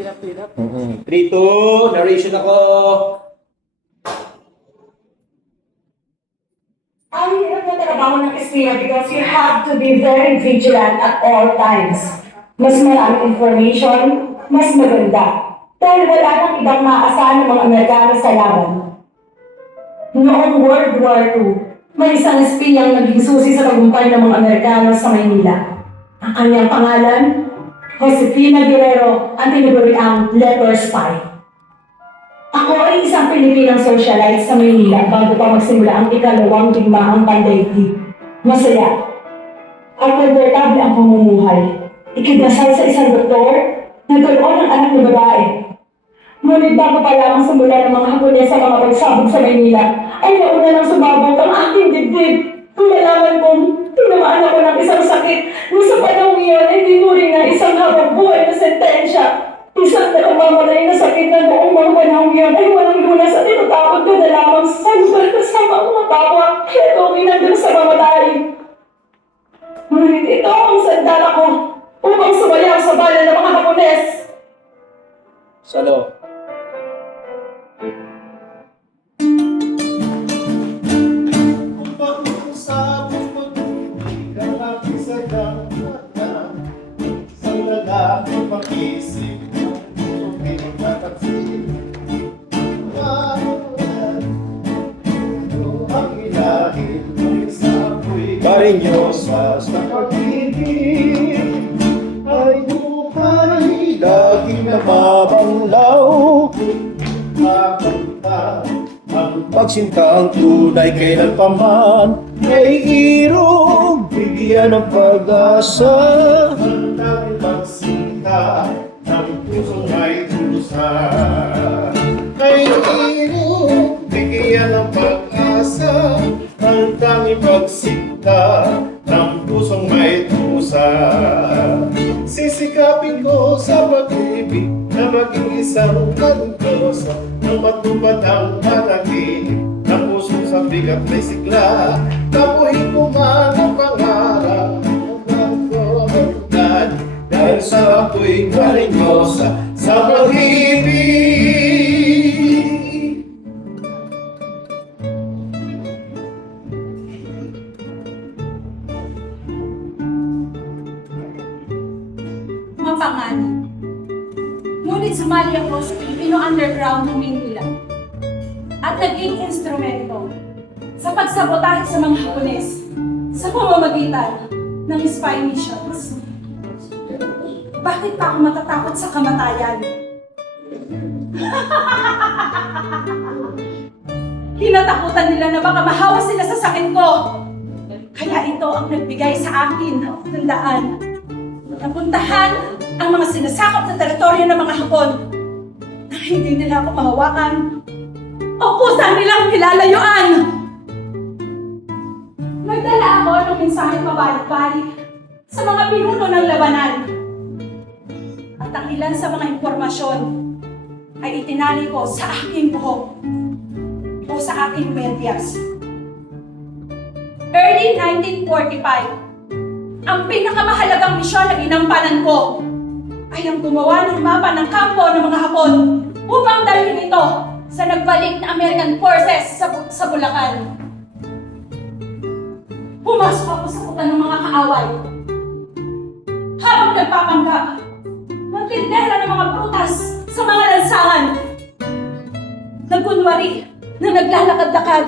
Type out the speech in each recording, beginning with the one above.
Hirap. 3-2, narration ako. Ang hirap na trabaho ng Espina because you have to be very vigilant at all times. Mas maraming information, mas maganda. Dahil wala nang ibang maasahan ng mga Amerikano sa laban. Noong World War II, may isang espiyang naging susi sa tagumpay ng mga Amerikano sa Maynila. Ang kanyang pangalan, Josefina Guerrero, ang tinutuloy ang Letter Spy. Ako ay isang Pilipinang socialite sa Maynila bago pa magsimula ang ikalawang digmaang pandaigdig. Masaya at komportable ang pamumuhay. Ikinasal sa isang doktor, nagkaroon ng anak na babae. Ngunit bago pa lamang simula ng mga Hapones sa mga pagsabog sa Maynila, ay nauna nang sumabog ang aking dibdib. Kung nalaman kong tinamaan ako ng isang sakit, nung sa panahon iyon ay tinuring na isang habang buhay na sentensya. Isang nakamamalay na sakit na noong mga panahon iyon ay walang lunas at itatakot ko na lamang sa lugar kasama ang mga kapwa, kaya ito inandun sa mamatay. Ngunit ito ang sandala ko upang sumayaw sa balan ng mga Hapones. Salo. Cariñosas na pag-ibig ay buhay laging namamanglaw. Kakanta ang pagsintang tunay kailan pa man may irong bigyan ng pag-asa. Handang magsinta ng pusong may tusa, may irong bigyan ng pag-asa. Handang ipagsinta ng pusong may tusa. Sisikapin ko sa pag-ibig na maging isang kalutosa, na matupad ang panaginip na puso sa bigat may sigla. Tapuhin ko man ang pangarap ng komunidad dahil sa ako'y karinyosa sa pag-ibig. Mapanganib. Ngunit sumali ako sa Filipino underground ng Maynila at naging instrumento sa pagsabotahe sa mga Hapones sa pamamagitan ng spy missions. Bakit pa ako matatakot sa kamatayan? Kinatakutan nila na baka mahawa sila sa sakit ko. Kaya ito ang nagbigay sa akin ng daan. Napuntahan ang mga sinasakop na teritoryo ng mga Hapon na hindi nila ako mahawakan o kusa nilang nilalayuan. Nagdala ako ng mensaheng pabalik-balik sa mga pinuno ng labanan. At ang ilan sa mga impormasyon ay itinali ko sa aking buhok o sa aking medyas. Early 1945, ang pinakamahalagang misyon na ginampanan ko ay ang gumawa ng mapa ng kampo ng mga Hapon upang dalhin ito sa nagbalik na American forces sa Bulacan. Pumasok ako sa kuta ng mga kaaway. Habang nagpapanggap, magtindera ng mga prutas sa mga lansangan. Nagkunwari na naglalakad-lakad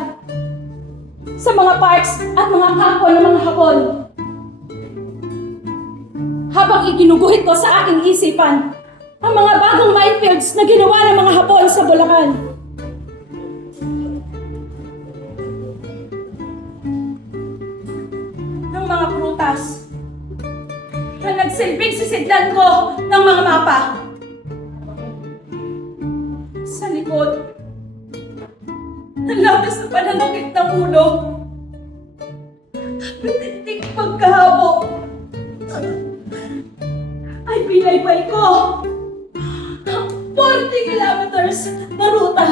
sa mga parks at mga kampo ng mga Hapon. Habang iginuguhit ko sa aking isipan ang mga bagong minefields na ginawa ng mga Hapon sa Bulacan. Ng mga prutas na nagsilbing sisidlan ko ng mga mapa. Sa likod, ang labis na pananakit ng ulo at matinding pagkahabo ay binaybay ko ang 40 kilometers na ruta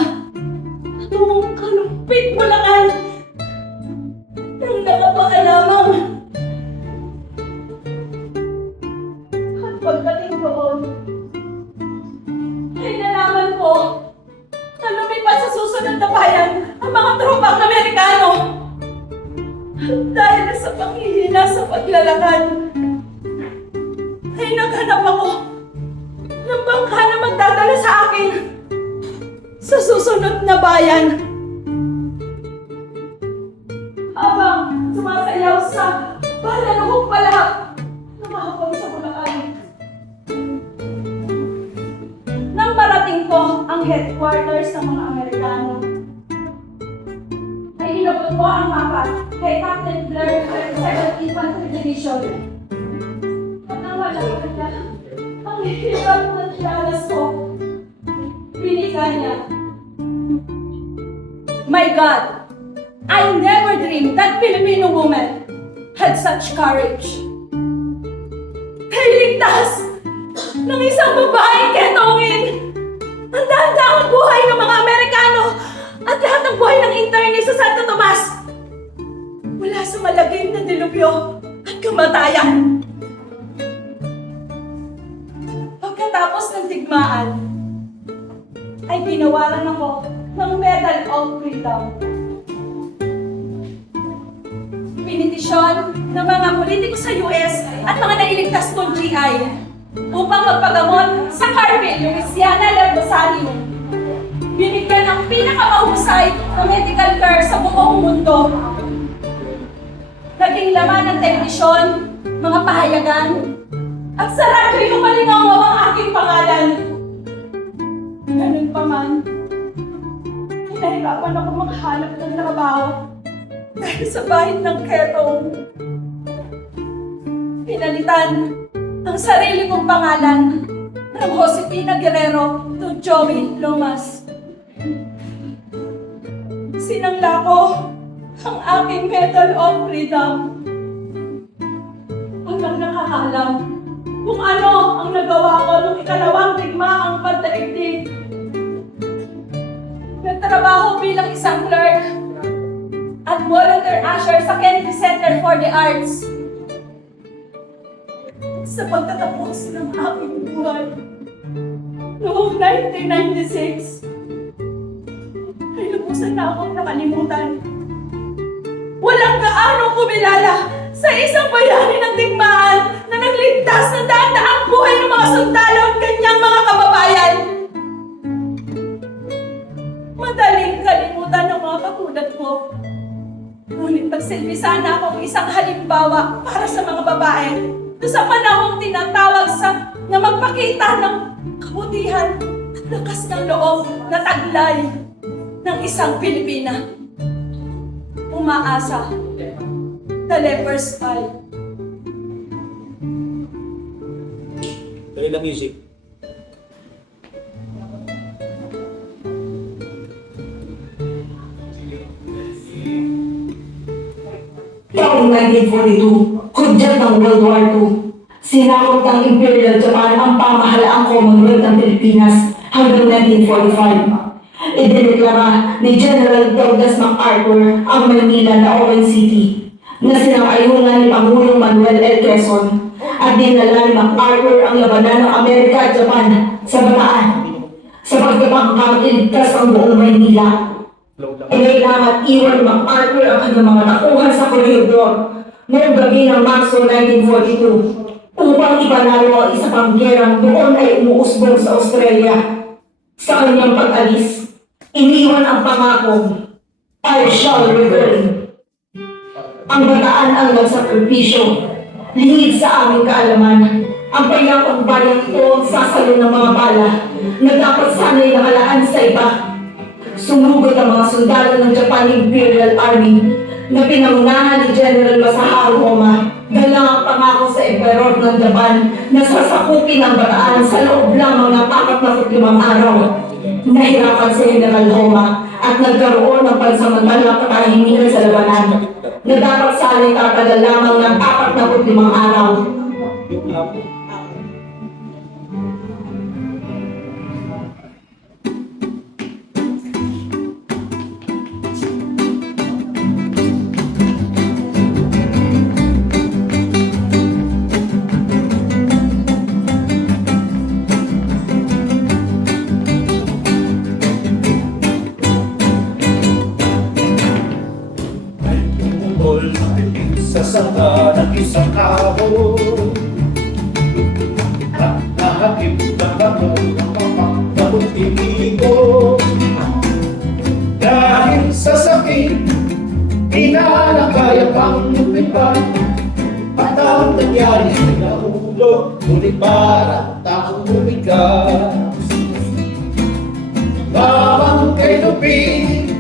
patungong Kalumpit, Bulacan nang nakapaa lamang. At pagdating doon, Dahil sa panghihina sa paglalakad, ay naghanap ako ng bangka na magdadala sa akin sa susunod na bayan. Habang sumasayaw sa palalahong palahap na mahapon sa Bulacan. Nang marating ko ang headquarters ng mga Amerikano, ay inabot ko ang mapa kay Captain Blair ng 2nd Infantry Division. At ang malakad na, ang hirap ng dalas ko, pinika niya. My God! I never dreamed that Filipino woman had such courage. Nailigtas ng isang babaeng ketongin ang dahan-dahang buhay ng mga Amerikano at lahat ng buhay ng internee sa Santo Tomas mula sa malagim na dilubyo at kamatayan. Pagkatapos ng digmaan, ay pinawalan ako ng Medal of Freedom. Pinitisyon ng mga politiko sa US at mga nailigtas kong GI upang magpagamot sa Carville, Louisiana Leprosario. Binigyan ng pinakamahusay na medical care sa buong mundo. Naging laman ng telebisyon, mga pahayagan, at sa radyo yung malingaw ang aking pangalan. Ganun pa man, nahirapan ako maghanap ng trabaho dahil sa bahid ng ketong. Pinalitan ang sarili kong pangalan ng Josefina Guerrero to Joey Lomas. Sinangla ko ang aking Medal of Freedom. Hanggang nakakalam kung ano ang nagawa ko nung ikalawang digmaang pandaigdig. Nagtrabaho bilang isang clerk at volunteer usher sa Kennedy Center for the Arts. Sa pagtatapos ng aking buhay noong 1996, ay lubusan na akong nakalimutan. Walang gaanong kumilala sa isang bayani ng digmaan na nagligtas ng daan-daang buhay ng mga sundalo at kanyang mga kababayan. Madaling kalimutan ng mga katulad ko. Ngunit magsilbi sana akong isang halimbawa para sa mga babae na sa panahong tinatawag sa na magpakita ng kabutihan at lakas ng loob na taglay ng isang Pilipina. Umaasa. The Leper's Spy. Play the music. Taong 1942, hudyat ng World War II. Sinakop ng Imperial Japan ang pamahalaang Commonwealth ng Pilipinas hanggang 1945. Idineklara ni General Douglas MacArthur ang Manila na Owen City na sinang-ayunan ni Pangulong Manuel L. Quezon at dinala ni MacArthur ang labanan ng Amerika at Japan sa Bataan sa pagkakang iligtas ang buong Maynila. Kailangan iwan ni MacArthur ang kanyang mga nakuhan sa koridor noong gabi ng Marso 1942 upang ipanalo ang isa pang gerang doon ay umuusbong sa Australia. Sa kanyang pag-alis, iniwan ang pangakong, I shall return. Ang Bataan ang nagsakripisyo, lihid sa aming kaalaman. Ang payapang bayang ito ang sasalo ng mga bala na dapat sana'y nakalaan sa iba. Sumugod ang mga sundalo ng Japan Imperial Army na pinangunahan ni General Masaharu Homa, dala ang pangako sa Emperor ng Japan na sasakupin ang Bataan sa loob lamang ng 45 araw. Nahirapan si General Homa at nagkaroon ng pansamantalang katahimikan sa labanan na dapat sana'y tatagal lamang ng 45 araw. All ngunit parang takong bumigas. Lamang kay Lupin,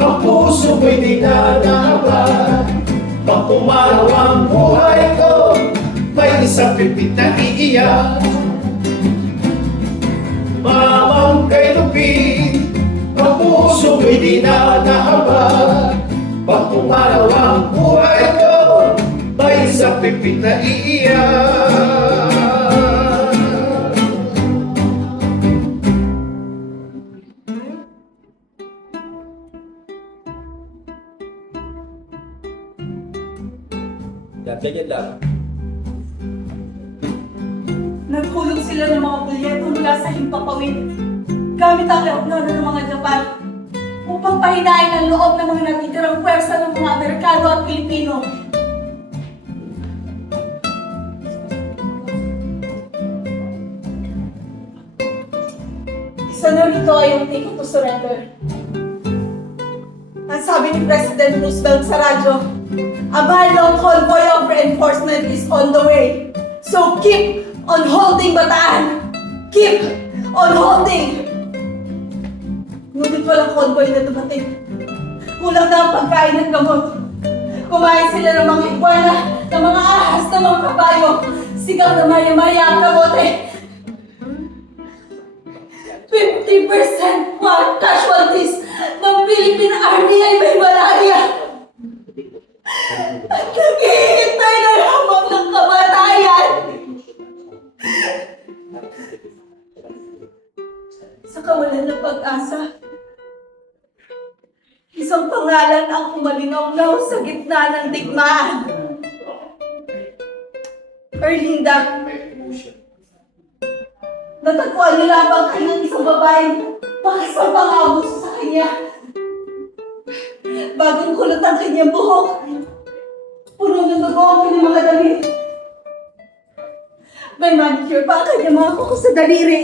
ang puso ko'y di na nahabat. Pag pumaraw ang buhay ko, may isang pipit na iiyak. Lamang kay Lupin, ang puso ko'y di na nahabat. Pag pumaraw ang buhay ko, may isang pipit na iiyak. Ganyan lang. Naghulog sila ng mga bulyeto mula sa himpapawid gamit ang eroplano ng mga Japan upang pahinain ang loob ng mga natitirang pwersa ng mga Amerikano at Pilipino. Isa na rito ay yung ticket to surrender. Ang sabi ni President Roosevelt sa radyo, a violent convoy of reinforcement is on the way. So keep on holding, Bataan! Keep on holding! Ngunit walang convoy na dumating. Kulang na ang pagkain at gamot. Kumain sila ng mga iguana, ng mga ahas, ng mga kabayo. Sigaw na maya-maya ang kamote. 50% more casualties ng Philippine Army ay may malaria. At naghihintay na lamang ng kamatayan. Sa kawalan ng pag-asa, isang pangalan ang umalingaw sa gitna ng digmaan. Erlinda. Natagpuan nila ang kanyang isang babaeng pang-abuso sa kanya. Bagong kulot ang kanyang buhok. Puno ng dugo ang kanyang mga damit. May manicure pa ang kanyang mga kuko sa daliri.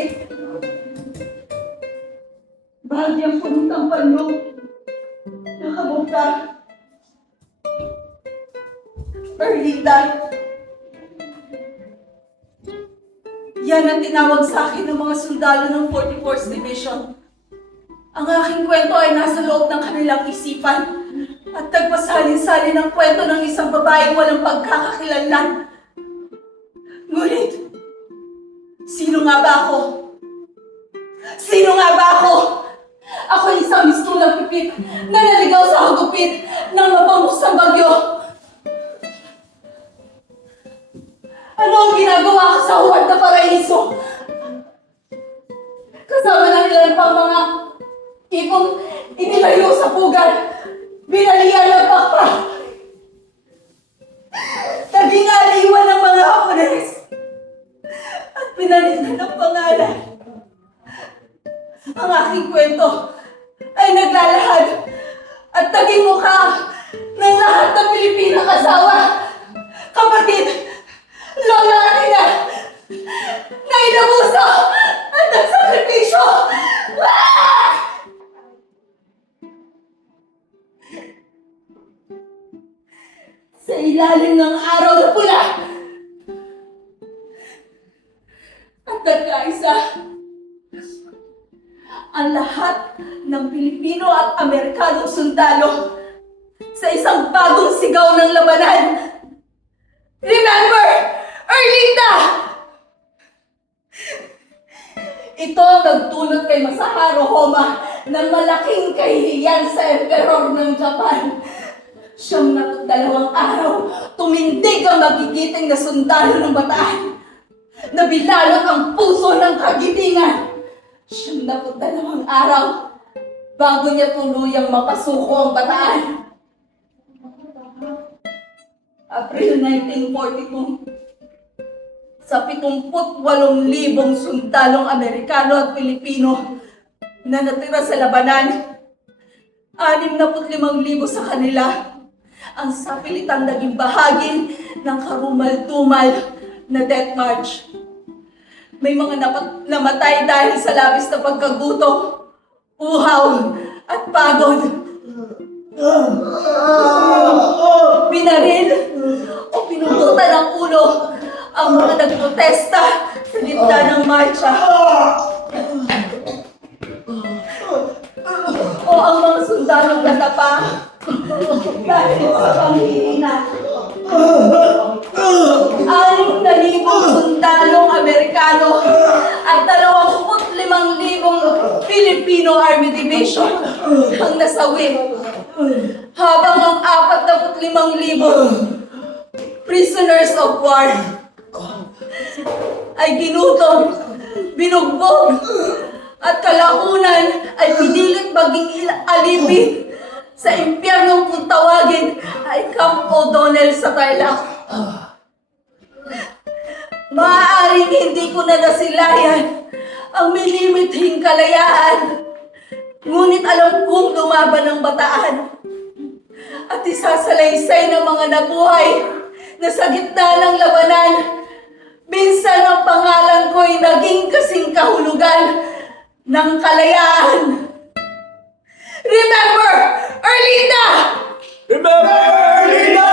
Bahagyang punong ng panlong. Nakabuka. Erlinda. Yan ang tinawag sa akin ng mga sundalo ng 44th Division. Ang aking kwento ay nasa loob ng kanilang isipan at nagpasalin-salin ang kwento ng isang babaeng walang pagkakakilanlan. Ngunit, sino nga ba ako? Sino nga ba ako? Ako ay isang mistulang pipit na naligaw sa hagupit ng mapamusang bagyo. Ano ang ginagawa ko sa huwad na paraiso? Kasama ng ilan pang mga ipong inilayo sa pugan, binalian ng pakpa. Naging aliwan ng mga Hapones at pinalitan ng pangalan. Ang aking kwento ay naglalahad at naging mukha ng lahat ng Pilipinang asawa, kapatid, lola at ina, na inabuso at nagsakripisyo. Sa ilalim ng araw na pula at nagkaisa ang lahat ng Pilipino at Amerikanong sundalo sa isang bagong sigaw ng labanan. Remember, Erlinda! Ito ang nagdulot kay Masahiro Homa ng malaking kahihiyan sa emperor ng Japan. 72 araw, tumindig ang magigiting na sundalo ng Bataan. Nabilalot ang puso ng kagitingan. 72 araw, bago niya tuluyang mapasuko ang Bataan. April 1942, sa 78,000 sundalong Amerikano at Pilipino na natira sa labanan, 65,000 sa kanila ang sapilitang naging bahagi ng karumal-dumal na death march. May mga namatay dahil sa labis na pagkagutom, uhaw at pagod. Binaril o pinututan ang ulo ang mga nagprotesta sa gitna ng marcha. O ang mga sundalong natapa dahil sa panghihina. 6,000 sundalong Amerikano at 25,000 Filipino Army Division ang nasawi, habang ang 45,000 prisoners of war ay ginutom, binugbog, at kalaunan ay pinilit maging alipin sa impyernong kung tawagin ay Camp O'Donnell sa Tarlac. Maaaring hindi ko na nasilayan ang minimithing kalayaan, ngunit alam kong lumaban ng bataan at isasalaysay ng mga nabuhay na sa gitna ng labanan, minsan ang pangalan ko'y naging kasing kahulugan ng kalayaan. Remember, Erlinda! Remember, Erlinda!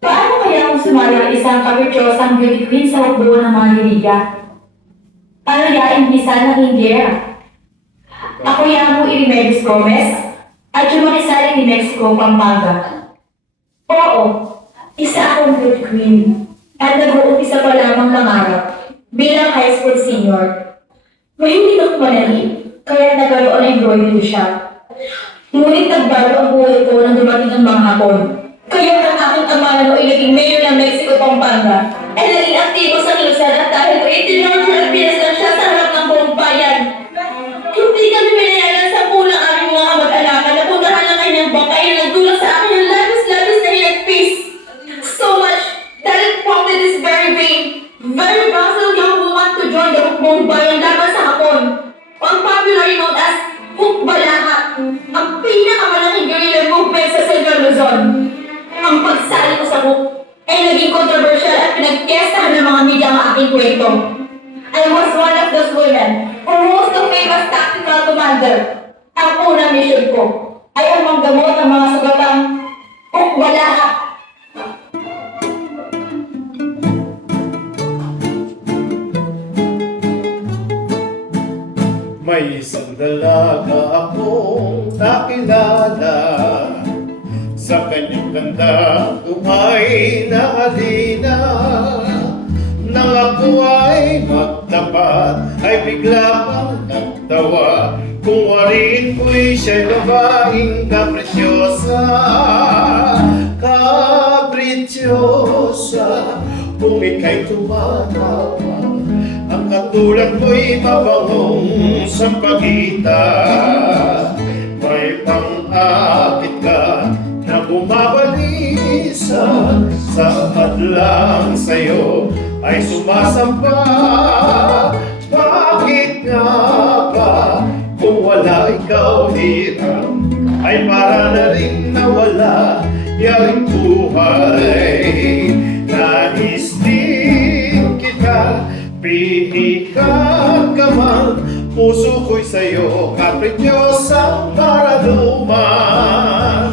Paano kaya kung sumali ang isang kaprityosang beauty queen sa hukbo ng mga liga? Paano yaing bisa ng Indiera? Ako yang mo Irimedes Gomez at yung makisali ni Mexico, Pampanga. Oo, isa akong beauty queen at nag-uumpisa pa lamang mangarap bilang high school senior. Mahilig ako manali, kaya nagkaroon ng embroidery shop. Ngunit nagbago ang buhay ko nang dumating ang mga Hapon. Kaya ang aking amalan o ilaging mayor ng Mexico, Pampanga ay naging aktibo sa kilusan at dahil ko itinurong at pinasal siya sa harap ng buong bayan. Hindi kami pinayagan sa pulang aming mga kamag-anakan na puntahan ng kanyang bangkay na nagdulot sa akin ng labis-labis na hinagpis. So much that it prompted this very vain, very docile young woman to join the hukbong bayan laban sa Hapon. Popularly known as Hukbalahat, ang pinakamalaking guerrilla movement sa Central Luzon. Ang pagsali ko sa Huk ay naging controversial at pinagkestahan ng mga media ang aking kwento. I was one of those women who rose to famous tactical commander. Ang unang mission ko ay ang manggamot ng mga sugatang Hukbalahat. May isang dalaga akong nakilala, sa kanyang ganda umay nahalina. Nang ako ay magtapat, ay bigla pang nagtawa. Kung warin ko'y siya'y babaeng kapresyosa, kapresyosa. Kung ika'y tumatawa, ang katulad mo'y mabangong sampagita. May pang-akit ka na bumabalisa, sapat lang sa'yo ay sumasamba. Bakit nga ba kung wala ikaw hirap, ay para na rin nawala yaring buhay. Nais din kita, pihikat ka man, puso ko'y sa'yo, kaprityosang paraluman.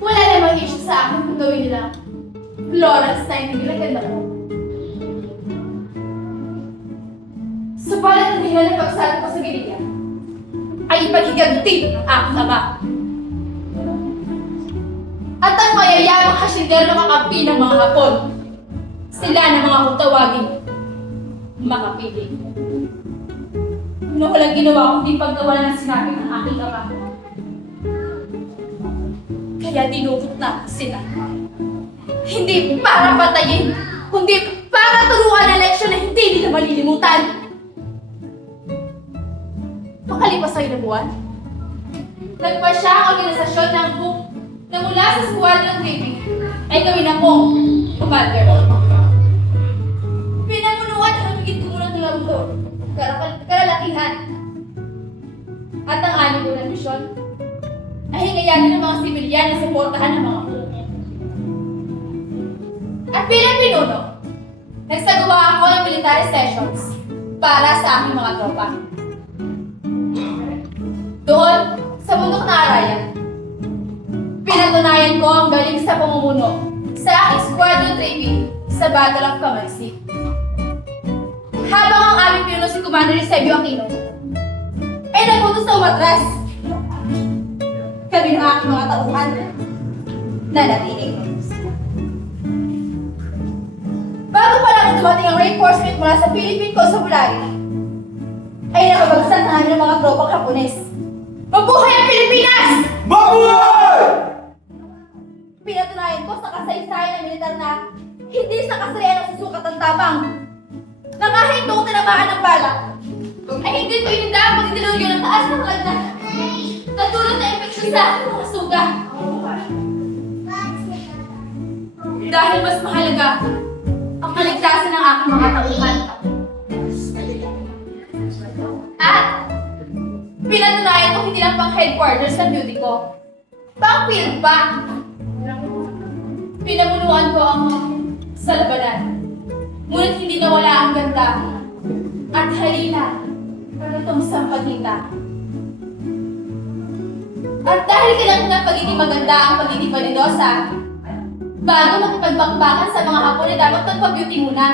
Wala namang issue sa akin kung gawin nila Florence Nightingale ang ganda ko. Subalit ang dahilan ng pagsali ko sa Giliga ay ipaghiganti ng aking ama. At ang mayayamang kasyender na kakampi ng mga Hapon, sila na mga kung tawagin, makapili. Na walang ginawa kundi paggawa ng sinabi ng aking ama. Kaya dinukot na sila. Hindi para patayin, kundi para turuan ang leksyon na hindi nila malilimutan. mahusay na buwan? Nagpasya ang organisasyon ng book na mula sa Squadron 3 ay gawin akong commander. Pinamunuan ang higit kumulang ng mundo, karalakihan. At ang anim ko na misyon ay hinayanin ng mga sibilyan na suportahan ng mga book. At bilang pinuno, nagsagawa ako ng military sessions para sa aking mga tropa. Doon, sa bundok na Arayan, pinatunayan ko ang galing sa pamumuno sa aking Squadron 3B sa Battle of Camarcy. Habang ang aming pinuno si Commander Eusebio Aquino ay nagutos na umatras, kami ng aking mga tauhan na natinig. Bago pa lang dumating ang reinforcement mula sa Philippine Constabulary, ay nakabagsak na ng mga tropang Hapones. Mabuhay ang Pilipinas! Mabuhay! Pinatunayan ko sa kasaysayan ng militar na hindi sa kasarian ang susukat ang tapang. Na kahit noong tinamaan ng bala, ay hindi ko ininda ang pagdidilugyo ng taas ng lagda. Katulad na infeksyon sa aking mga suga. Dahil mas mahalaga ang kaligtasan ng aking mga tauhan. At pinatunayan ko hindi lang pang headquarters ng duty ko, pang field pa. Pinamunuan ko ang sa labanan. Ngunit hindi nawala ang ganda at halina nitong sampagita. At dahil kailangan ng pagiging maganda ang pagiging validosa, bago makipagbakbakan sa mga Hapon ay dapat magpa-beauty muna.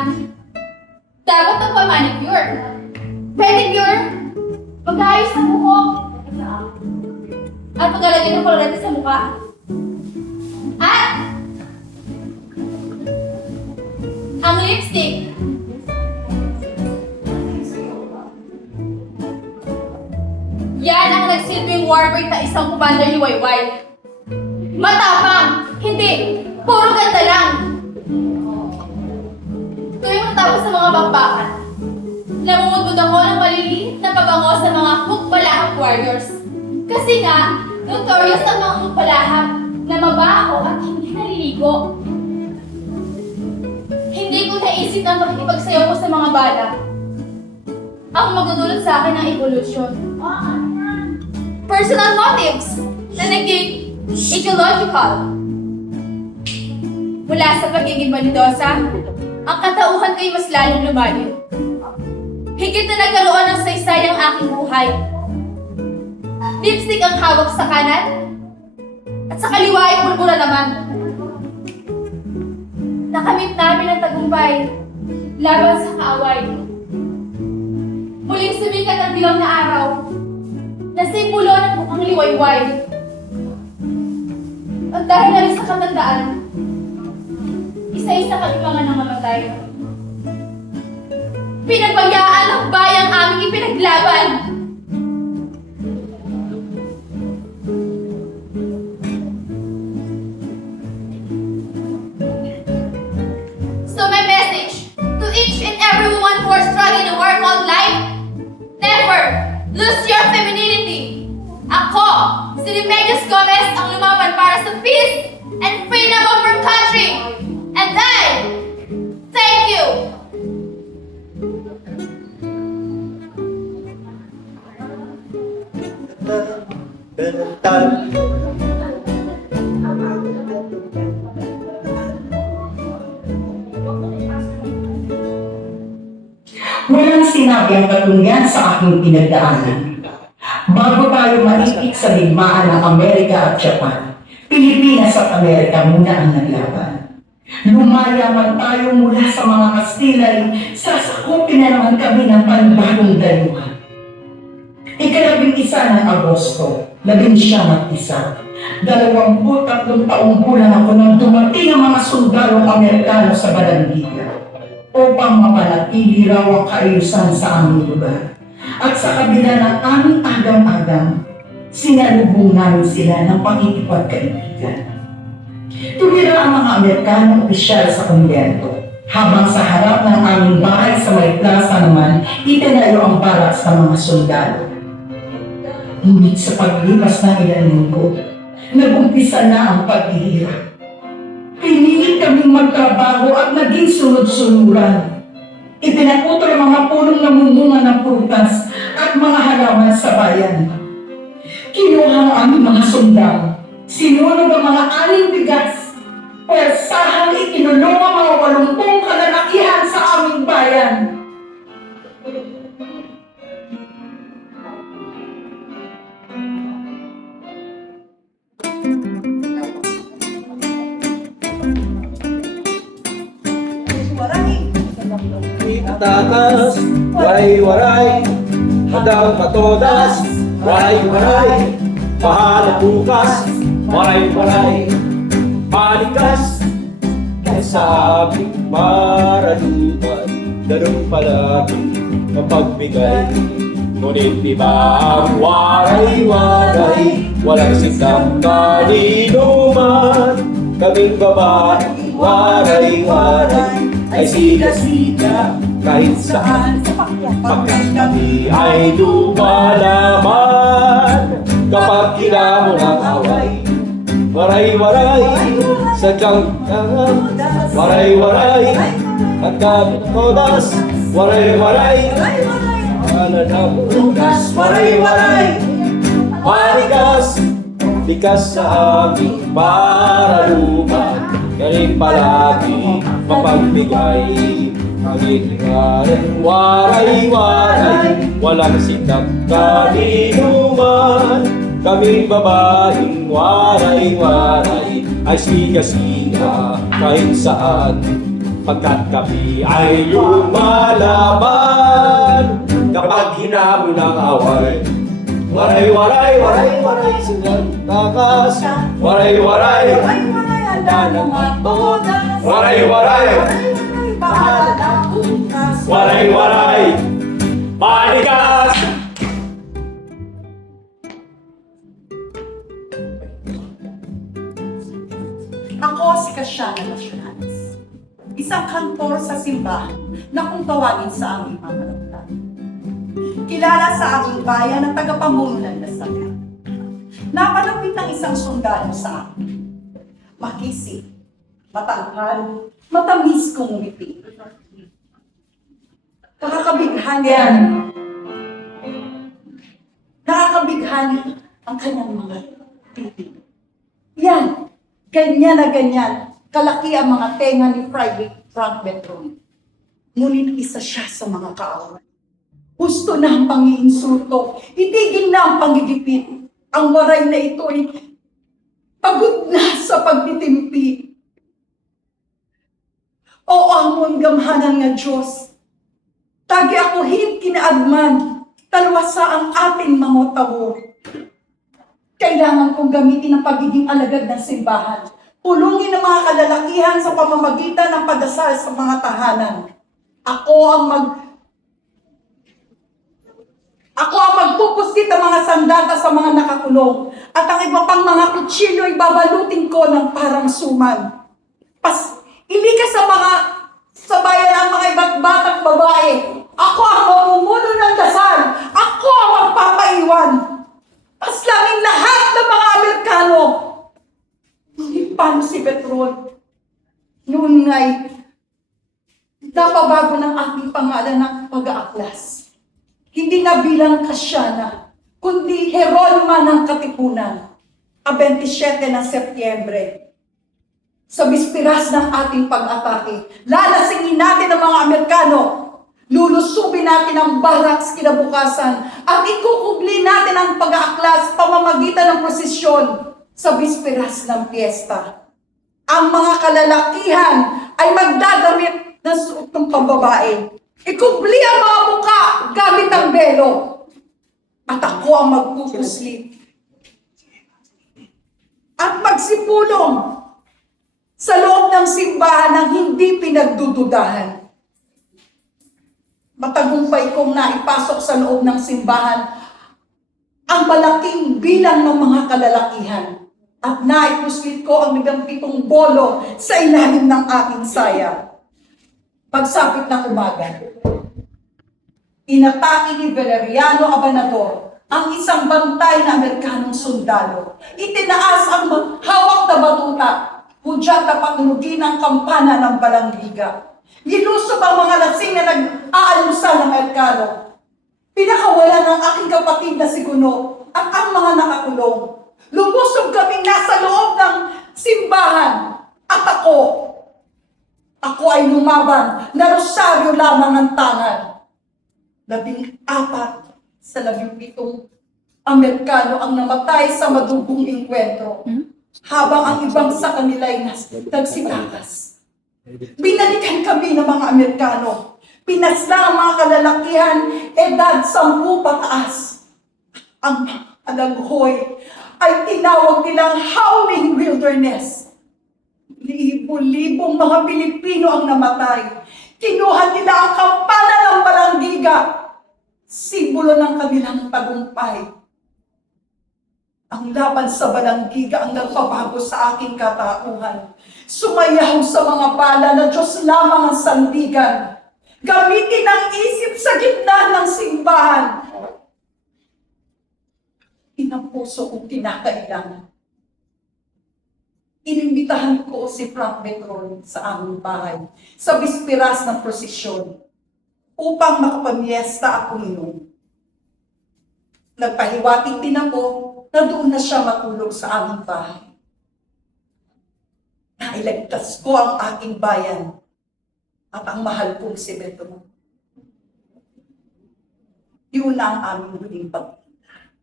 Dapat magpa-manicure, pedicure, mag-ayos ng buhok, at paglalagay ng kolorete sa mukha. At ang lipstick. Yan ang nagsilbing warbreak na isang commander ni Wayway. Matapang! Hindi! Puro ganda lang! Tuwing matapos sa mga bakbakan, namumudbud ako ng maliliit na pabango sa mga hukbalahap warriors. Kasi nga, notorious ang mga hukbalahap na mabaho at hindi naliligo. Hindi ko naisip na makikipagsayaw ko sa mga bala ang magdudulot sa akin ng evolution. Personal motives na naging ecological. Mula sa pagiging validosa, ang katauhan ko'y mas lalong lumalim. Higit na nagkaroon ng saysay ang aking buhay. Lipstick ang hawak sa kanan, at sa kaliwa ay pulbura naman. Nakamit namin ang tagumpay laban sa kaaway. Muling sumikat ang dilaw na araw na simbolo ng mukhang liwayway. At dahil na rin sa katandaan, isa-isa kami mga nangamatay. Pinagbayaan ng bayang aming ipinaglaban. So my message to each and everyone who are struggling in a war called life, never lose your femininity. Ako, si Remedios Gomez, ang lumaban para sa peace and freedom of our country. And I thank you. Walang sinabi ang katunyan sa aking pinagdaanan. Bago tayo maipit sa digmaan ng Amerika at Japan, Pilipinas at Amerika muna ang naglaban. Lumayaman tayo mula sa mga Kastilay, sasakupin na naman kami ng panibagong dayuhan. Ika-11 ng Agosto, 1901, 23 taong gulang ako nang dumating ang mga sundalong Amerikano sa Balandila upang mapanatili raw ang kaayusan sa aming lugar. At sa kabila ng aming agam-agam, sinalubong namin sila ng pakikipagkaibigan. Tumira ang mga Amerikanong opisyal sa kumbento, habang sa harap ng aming bahay sa may plaza naman, itinayo ang barracks ng mga sundalo. Ngunit sa paglipas ng ilang linggo, nag-umpisa na ang paghihirap. Pinilit kaming magtrabaho at naging sunod-sunuran. Ipinaputol ang mga punong namumunga ng prutas at mga halaman sa bayan. Kinuha ang aming mga sundalo, sinunog ang mga aling bigas, persahang ikinulong ang mga 80 kalalakihan sa aming bayan. Itatas, waray-waray, hadang patodas, waray-waray, pahala bukas, waray-waray, palikas, kaysa aming maralupan, ganun palagi mapagbigay. Ngunit di ba ang waray-waray, walang sitang kaninuman, kaming babae, waray-waray, ay siga-siga kahit saan, pagkat kami ay lumalaman. Kapag kinamon ang away, waray-waray, sadyang tangan, waray-waray, at kapit kodas, waray-waray, ala ng bukas, waray-waray, palikas, likas sa aming paraluman, galing palagi mapagbigay. Magiging waray-waray, walang sitang kaninuman, kaming babaeng waray-waray, ay siga-siga kahit saan, pagkat kami ay lumalaban. Kapag hinamon ang away, waray-waray, waray-waray, silang takas, waray-waray, handa ng matodas, waray-waray, waray-waray, palikas! Ako si Kasiana Nacionales, isang kantor sa simbahan na kung tawagin sa aming mga malagtan. Kilala sa aming bayan ng tagapamuno ng dasal. Napalapit ng isang sundalo sa akin. Makisig, matangkad, matamis kong ngiti. Nakakabighan ang kanyang mga titig. Yan, ganyan na ganyan, kalaki ang mga tenga ni Private Frank Betron. Ngunit isa siya sa mga kaaway. Gusto na ang pangiinsulto, itigil na ang panggigipit. Ang waray na ito ay pagod na sa pagtitimpi. O amon gamhanan nga Diyos, tagi ako hin kinaagman, talwasa ang ating mga tabo. Kailangan kong gamitin ang pagiging alagad ng simbahan. Pulungin ang mga kalalakihan sa pamamagitan ng pagdasal sa mga tahanan. Ako ang magpupuskit ng mga sandata sa mga nakakulong. At ang iba pang mga kutsilyo ay babalutin ko ng parang suman. Hindi ka sa bayan ang mga iba't batang babae. Ako ang mamumuno ng dasal. Ako ang magpapaiwan. Paslangin lahat ng mga Amerikano. Hindi paano si Petron? Noon nga'y napabago ng aking pangalan ng pag-aaklas. Hindi na bilang Kasiana, kundi Heronima ng Katipunan. A 27 ng Setyembre. Sa bispiras ng ating pag-atake, lalasingin natin ang mga Amerikano. Lulusubin natin ang barracks kinabukasan at ikukubli natin ang pag-aaklas pamamagitan ng prosesyon sa bispiras ng piyesta. Ang mga kalalakihan ay magdadamit ng suot ng pambabae. Ikubli ang mga muka gamit ang belo. At ako ang magpupuslit. At magsipulong sa loob ng simbahan ng hindi pinagdududahan. Matagumpay kong naipasok sa loob ng simbahan ang malaking bilang ng mga kalalakihan at naipuslit ko ang 7 bolo sa ilalim ng aking saya. Pagsapit ng umaga, inatake ni Valeriano Abanador ang isang bantay na Amerikanong sundalo. Itinaas ang hawak na batuta, hudyat na patunugin ang kampana ng Balanggiga. Gilusob ang mga lasing na nag-aalusan ng Amerikano. Pinakawala ng aking kapatid na si Guno at ang mga nakakulong. Lumusob kaming nasa loob ng simbahan at ako ay lumaban na rosaryo lamang ang tangan. 14 sa 17 Amerikano ang namatay sa madugong engkwentro, habang ang ibang sa kanila ay nagsitakas. Binalikan kami ng mga Amerikano. Pinasla ang mga kalalakihan, edad 10 pataas. Ang alaghoy ay tinawag nilang howling wilderness. Libo-libong mga Pilipino ang namatay. Kinuha nila ang kampana ng Balanggiga, simbolo ng kanilang tagumpay. Ang laban sa Balanggiga ang nagpabago sa aking katauhan. Sumayaw sa mga bala na Diyos lamang ang sandigan. Gamitin ang isip sa gitna ng simbahan. Inang puso kong kinakailangan. Inimbitahan ko si Frank Betron sa aming bahay sa bispiras ng prosesyon upang makapamiesta ako noon. Nagpahiwatig din ako na doon na siya matulog sa aming bahay. Nailigtas ko ang aking bayan at ang mahal kong si Betron. Yun na ang aming huling pagkita.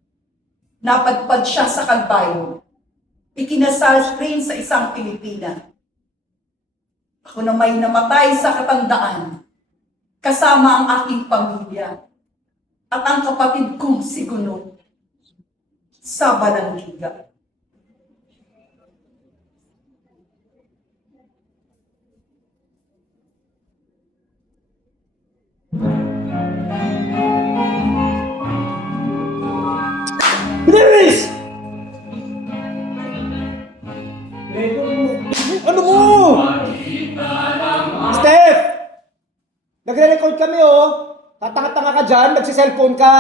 Napadpad siya sa Kalbayo. Ikinasal rin sa isang Pilipina. Ako na may namatay sa katandaan, kasama ang aking pamilya at ang kapatid kong si Guno sa Balanggiga. Bilis! Ano mo? Steph! Nagre-record kami oh. Tatanga-tanga ka dyan, nagsiselfone ka.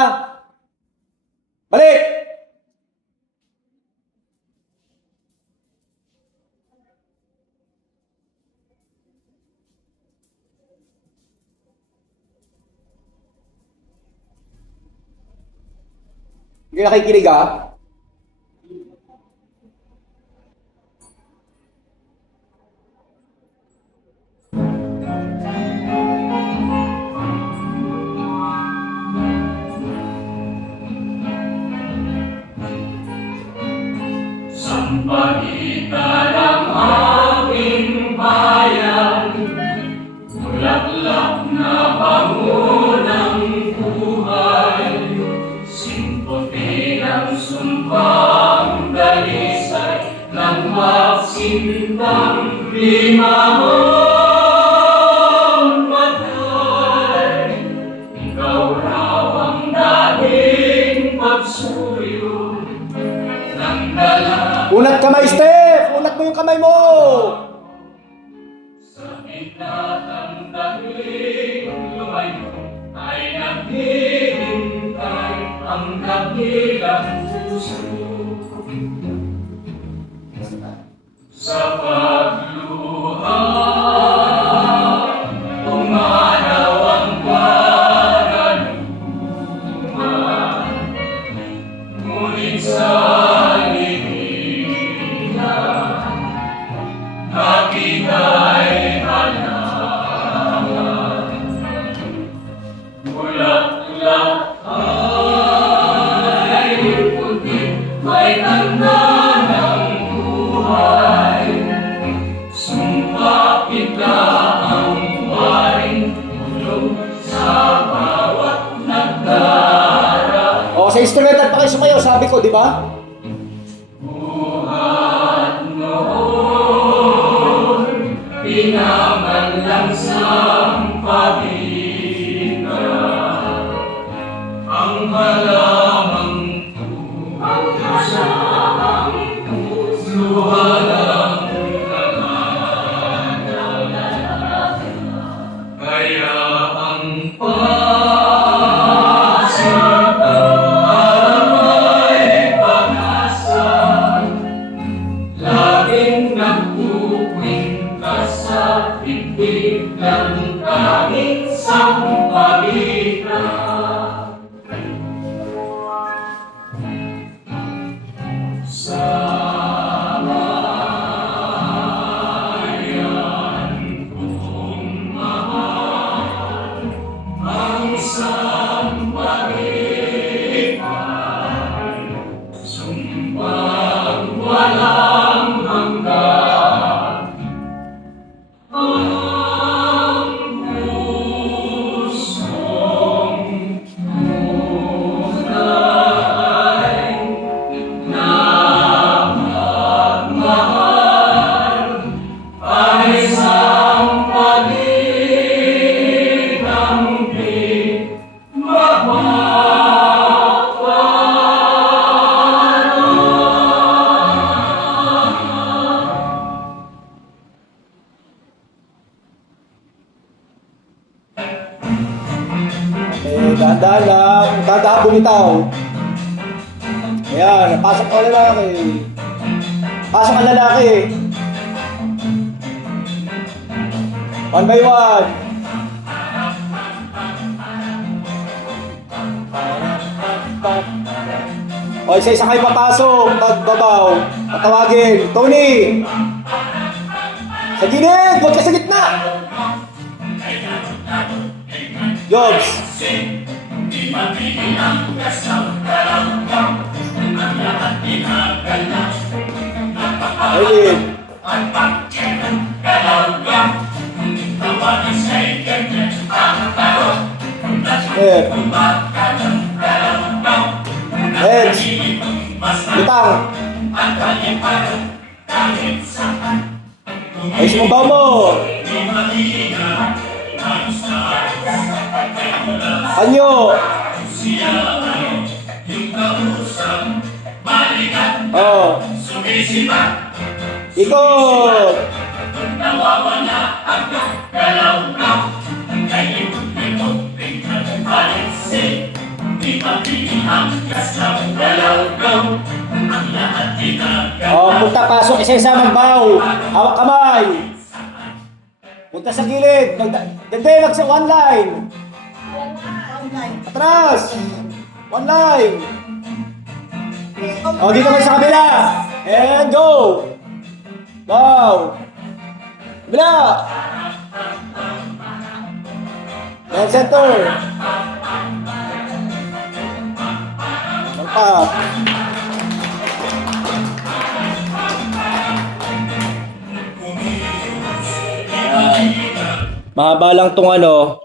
Balik! Hindi nakikinig ah. Pagitan ng aming bayan, bulaklak na bangunang buhay, simpote ng sumpang dalisay ng magsintang limahon matay. Ikaw raw ang dating pagsuyo ng dalang. Unat kamay, Steph! Unat mo yung kamay mo! Sa gitna ng dahing lumayo ay naghihintay ang dakilang puso. Sa pagluha, umanaw ang paranuma, ngunit sa nakita'y halaman, bulaklak ay puti, may tanda ng buhay. Sumpa kita ang waring tulog sa bawat nagdara. O, sa instrumental pa kayo sumayaw, sabi ko, di ba? Pinaman lang sa pag-iinga ang halamang luha ng kalangan. Kaya ang pagsipang Yan lang. Dadaan bumitaw. Ayan. Pasok ang lalaki. Pasok ang lalaki. One by one. O, isa-isa kayo papasok. Pagbabaw. Patawagin. Tony! Sa gilid! Huwag ka sa gitna! Jobs! Aileen! Ed! Ed! Lutang! Ay, sumbaw mo! Anyo! Oh! Ikot! Oh, punta pasok isa-isa magbaw. Hawak kamay. Punta sa gilid. Dende, magsa one line. Atras. One line. Oh, dito naman sa kabila. And go. Bow. Kabila. And center. Up. Mahaba lang tong ano,